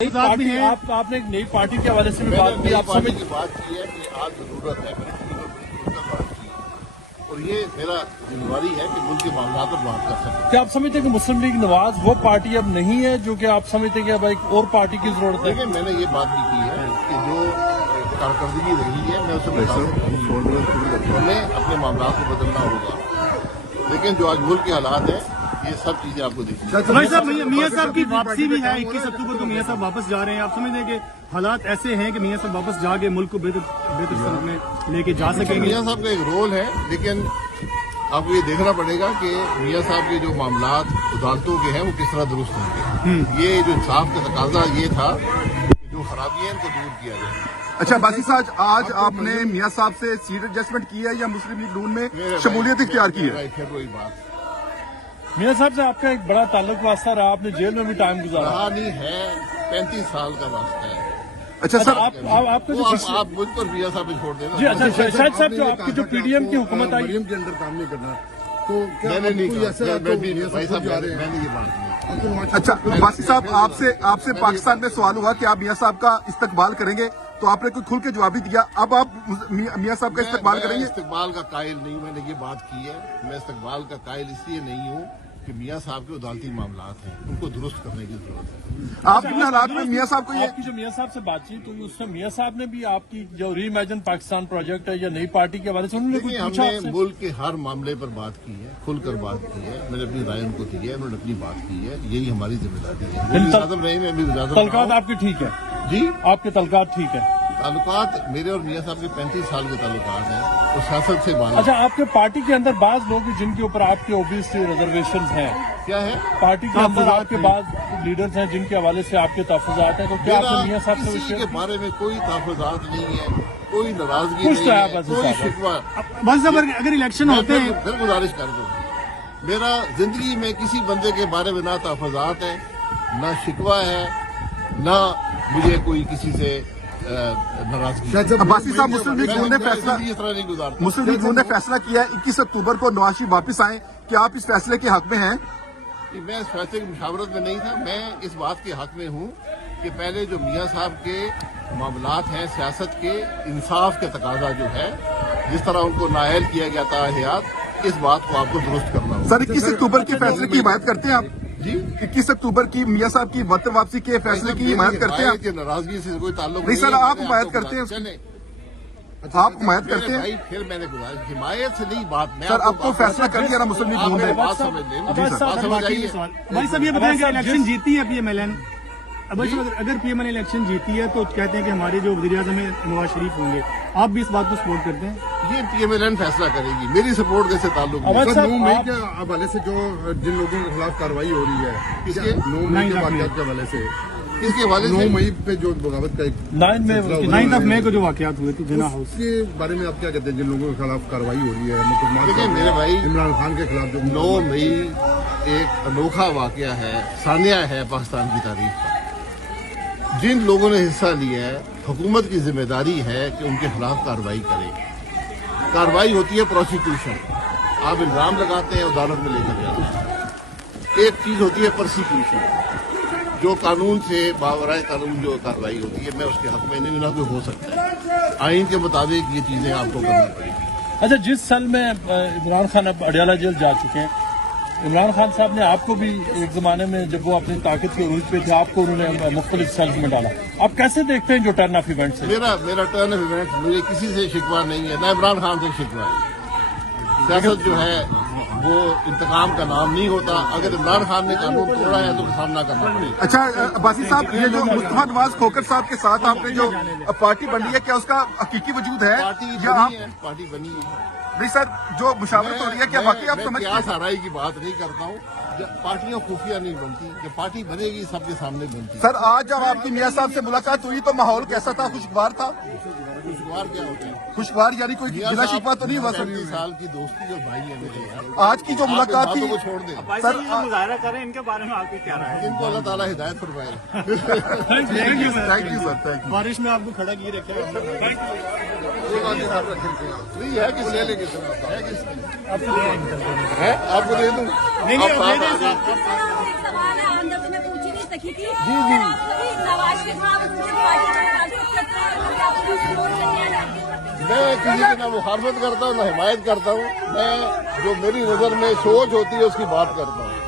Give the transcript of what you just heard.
आपने एक नई पार्टी के हवाले से भी बात की, आप पार्टी की बात की है कि आज जरूरत है और ये मेरा जिम्मेवारी है कि मुल्क के मामला पर बात कर सकते। क्या आप समझते हैं कि मुस्लिम लीग नवाज वो पार्टी अब नहीं है जो कि आप समझते हैं कि अब एक और पार्टी की जरूरत है? देखिए, मैंने ये बात भी की है कि जो कारकर्दगी रही है मैं उसे बता सकता हूँ, हमें अपने मामला को बदलना होगा, लेकिन जो आज मुल्क के हालात हैं ये सब चीजें आपको देखनी। भाई साहब, मियां साहब की वापसी भी है 21 अक्टूबर को मियां साहब वापस जा रहे हैं। आप समझते हैं कि हालात ऐसे हैं कि मियां साहब वापस जाके मुल्क को बेहतर सनत में लेके जा सकेंगे? मियां साहब का एक रोल है, लेकिन आपको ये देखना पड़ेगा कि मियां साहब के जो मामलात अदालतों के हैं वो किस तरह दुरुस्त होंगे। ये जो इंसाफ का तकाजा ये था कि जो खराबी है इनको दूर किया जाए। अच्छा बासी साहब, आज आपने मियां साहब से सीट एडजस्टमेंट की है या मुस्लिम लीग नून में शमूलियत इख्तियार की है? फिर वही बात, मियां साहब से आपका एक बड़ा ताल्लुक वास्ता रहा, आपने जेल में भी टाइम गुजारा। कहानी है 35 साल का वास्ता है। अच्छा सर, आपका जो आप मुझ पर मियां साहब छोड़ देना। जी अच्छा, शायद साहब जो आपकी जो पीडीएम की हुकूमत आई मरियम के अंडर काम नहीं करना, तो क्या मैंने नहीं कोई ऐसा कहा, तो मियां भाई साहब साहब जा रहे हैं? मैंने ये बात नहीं। अच्छा बासी साहब, आपसे पाकिस्तान में सवाल हुआ कि आप मियां साहब का इस्तकबाल करेंगे, तो आपने कोई खुल के जवाब भी दिया। अब आप मियां साहब का इस्तकबाल करेंगे? इस्तकबाल का कायल नहीं हूं, मैंने ये बात की है। मैं इस्तकबाल का कायल इसलिए नहीं हूँ कि मियां साहब के अदालती मामलात हैं, उनको दुरुस्त करने की जरूरत है। आप इन हालात में मियां साहब को ये आपकी जो मियां साहब से बातचीत हुई उसमें मियां साहब ने भी आपकी जो री इमेजिन पाकिस्तान प्रोजेक्ट है या नई पार्टी के हवाले से उन्होंने कुछ पूछा हमने आपसे? मुल्क के हर मामले पर बात की है, खुलकर बात की है, मैंने अपनी राय उनको दी है, उन्होंने अपनी बात की है, यही हमारी जिम्मेदारी है। वो भी इजाजत रही, मैं भी इजाजत तलकात आपकी ठीक है जी, आपके तलकात ठीक है? ताल्लुकात मेरे और मियां साहब के 35 साल के ताल्लुकात हैं, वो सियासत से बाहर। अच्छा, आपके पार्टी के अंदर बाज लोग हैं जिनके ऊपर आपके ओबीसी रिजर्वेशन हैं, क्या है? पार्टी के अंदर आपके बाज लीडर्स हैं जिनके हवाले से आपके तहफुजात हैं, तो क्या आपको मियां साहब से किसी के विषय बारे में कोई तहफुजात नहीं है, कोई नाराजगी कुछ नहीं तो है है, बस कोई साहब। शिकवा। बस अगर इलेक्शन होते हैं, फिर गुजारिश कर दूं, मेरा जिंदगी में किसी बंदे के बारे में ना तहफुजात है, ना शिकवा है, ना मुझे कोई किसी से नाराजगी। बासी साहब, मुस्लिम लीग नून ने फैसला इस तरह नहीं गुजारता। मुस्लिम लीग नून ने फैसला किया है 21 अक्टूबर को नवाज शरीफ वापस आए, क्या आप इस फैसले के हक में हैं? कि मैं इस फैसले की मुशावरत में नहीं था, मैं इस बात के हक में हूँ कि पहले जो मियां साहब के मामलात हैं सियासत के, इंसाफ के तकाजा जो है, जिस तरह उनको नायल किया गया था हयात, इस बात को आपको दुरुस्त करना होगा। सर 21 अक्टूबर के फैसले की हिमायत करते हैं आप? जी, 21 अक्टूबर की मियां साहब की वतन वापसी के फैसले की हिमायत करते हैं आप? कि नाराजगी से कोई ताल्लुक नहीं सर, है, आप मैंने हिमायत आपको करते हैं बताया। चलें, आप हिमायत करते हैं? भाई फिर मैंने गुजारिश, हिमायत से नहीं बात। मैं सर अब तो फैसला कर दिया ना मुस्लिम लीग आप नून मेरी ने। बात समझ लें, बात समझ आइए। भाई साहब ये बताएं कि इलेक्शन जीती है PMLN, भाई साहब अगर PMLN इलेक्शन जीती है तो कहते हैं कि हमारे जो वज़ीर आज़म नवाज शरीफ होंगे, आप भी इस बात को सपोर्ट करते हैं? ये PMLN फैसला करेगी, मेरी सपोर्ट कैसे ताल्लुक नहीं। अवध सर साहब, 9 मई आप- के हवाले से जो जिन लोगों के खिलाफ कार्रवाई हो रही है, किसके? 9 मई के वाक़यात के हवाले से, इसके हवाले 9 से मई पे जो बगावत का एक 9 मई को जो वाकयात हुए थे जना हाउस, उसके बारे में आप क्या कहते हैं? जिन लोगों के खिलाफ कार्रवाई हो रही है, मुकदमा देखिए मेरे भाई, इमरान खान के खिलाफ जो 9 मई एक अनोखा वाकया है, सानिया है पाकिस्तान की तारीख का। जिन लोगों ने हिस्सा लिया है, हुकूमत की जिम्मेदारी है कि उनके खिलाफ कार्रवाई करे। कार्रवाई होती है प्रोसिक्यूशन, आप इल्जाम लगाते हैं, अदालत में लेकर जाते हैं। एक चीज होती है प्रोसिक्यूशन, जो कानून से बावराए कानून जो कार्रवाई होती है, मैं उसके हक में नहीं, ना कोई हो सकता है। आइन के मुताबिक ये चीजें आपको करनी पड़ेगी। अच्छा, जिस साल में इमरान खान अब अडियाला जेल जा चुके हैं, इमरान खान साहब ने आपको भी एक जमाने में जब वो अपनी ताकत के उरूज पे थे, आपको उन्होंने मुख्तलिफ सेल्स में डाला। आप कैसे देखते हैं जो टर्न ऑफ इवेंट्स है? मेरा टर्न ऑफ इवेंट, मुझे किसी से शिकवा नहीं है, ना इमरान खान से शिकवा है। सियासत जो है वो इंतकाम का नाम नहीं होता। अगर इमरान खान ने कानून तोड़ा है तो सामना करना पड़ेगा। अच्छा बासी साहब, ये जो मुस्तफा नवाज खोकर साहब के साथ आपने जो पार्टी बनी है, क्या उसका हकीकी वजूद है पार्टी या आप? बनी है, पार्टी बनी है। नहीं सर, जो मुशावरत हो रही है, क्या वाकई आप समझते क्या हैं? साराई की बात नहीं करता हूँ, पार्टियां खुफिया नहीं बनती, जब पार्टी बनेगी सबके सामने बनती। सर आज जब आपकी मियां साहब से मुलाकात हुई तो माहौल कैसा था? खुशगवार था? खुशगवार क्या होता है? खुशगवार यानी कोई गिला शिकवा तो नहीं हुआ सर? 30 साल की दोस्ती जो भाई है मेरे यार, आज की जो मुलाकात थी, बातों को छोड़ दें। सर मुजाहरा करें, इनके बारे में आपकी क्या राय है? इनको अल्लाह ताला हिदायत फरमाए। Thank you sir, thank you. बारिश में आपको खड़ा किए रखे नहीं है किस ले लेंगे सर, है किस है आपको दे दूं? नहीं, आप नहीं, साहब आ जाओ। सवाल है, हम तो तुम्हें पूछ ही नहीं सकते। रखी थी। जी, जी। नवाज शरीफ मैं किसी की ना मुखालफत करता हूँ ना हिमायत करता हूँ। मैं जो मेरी नजर में सोच होती है उसकी बात करता हूँ।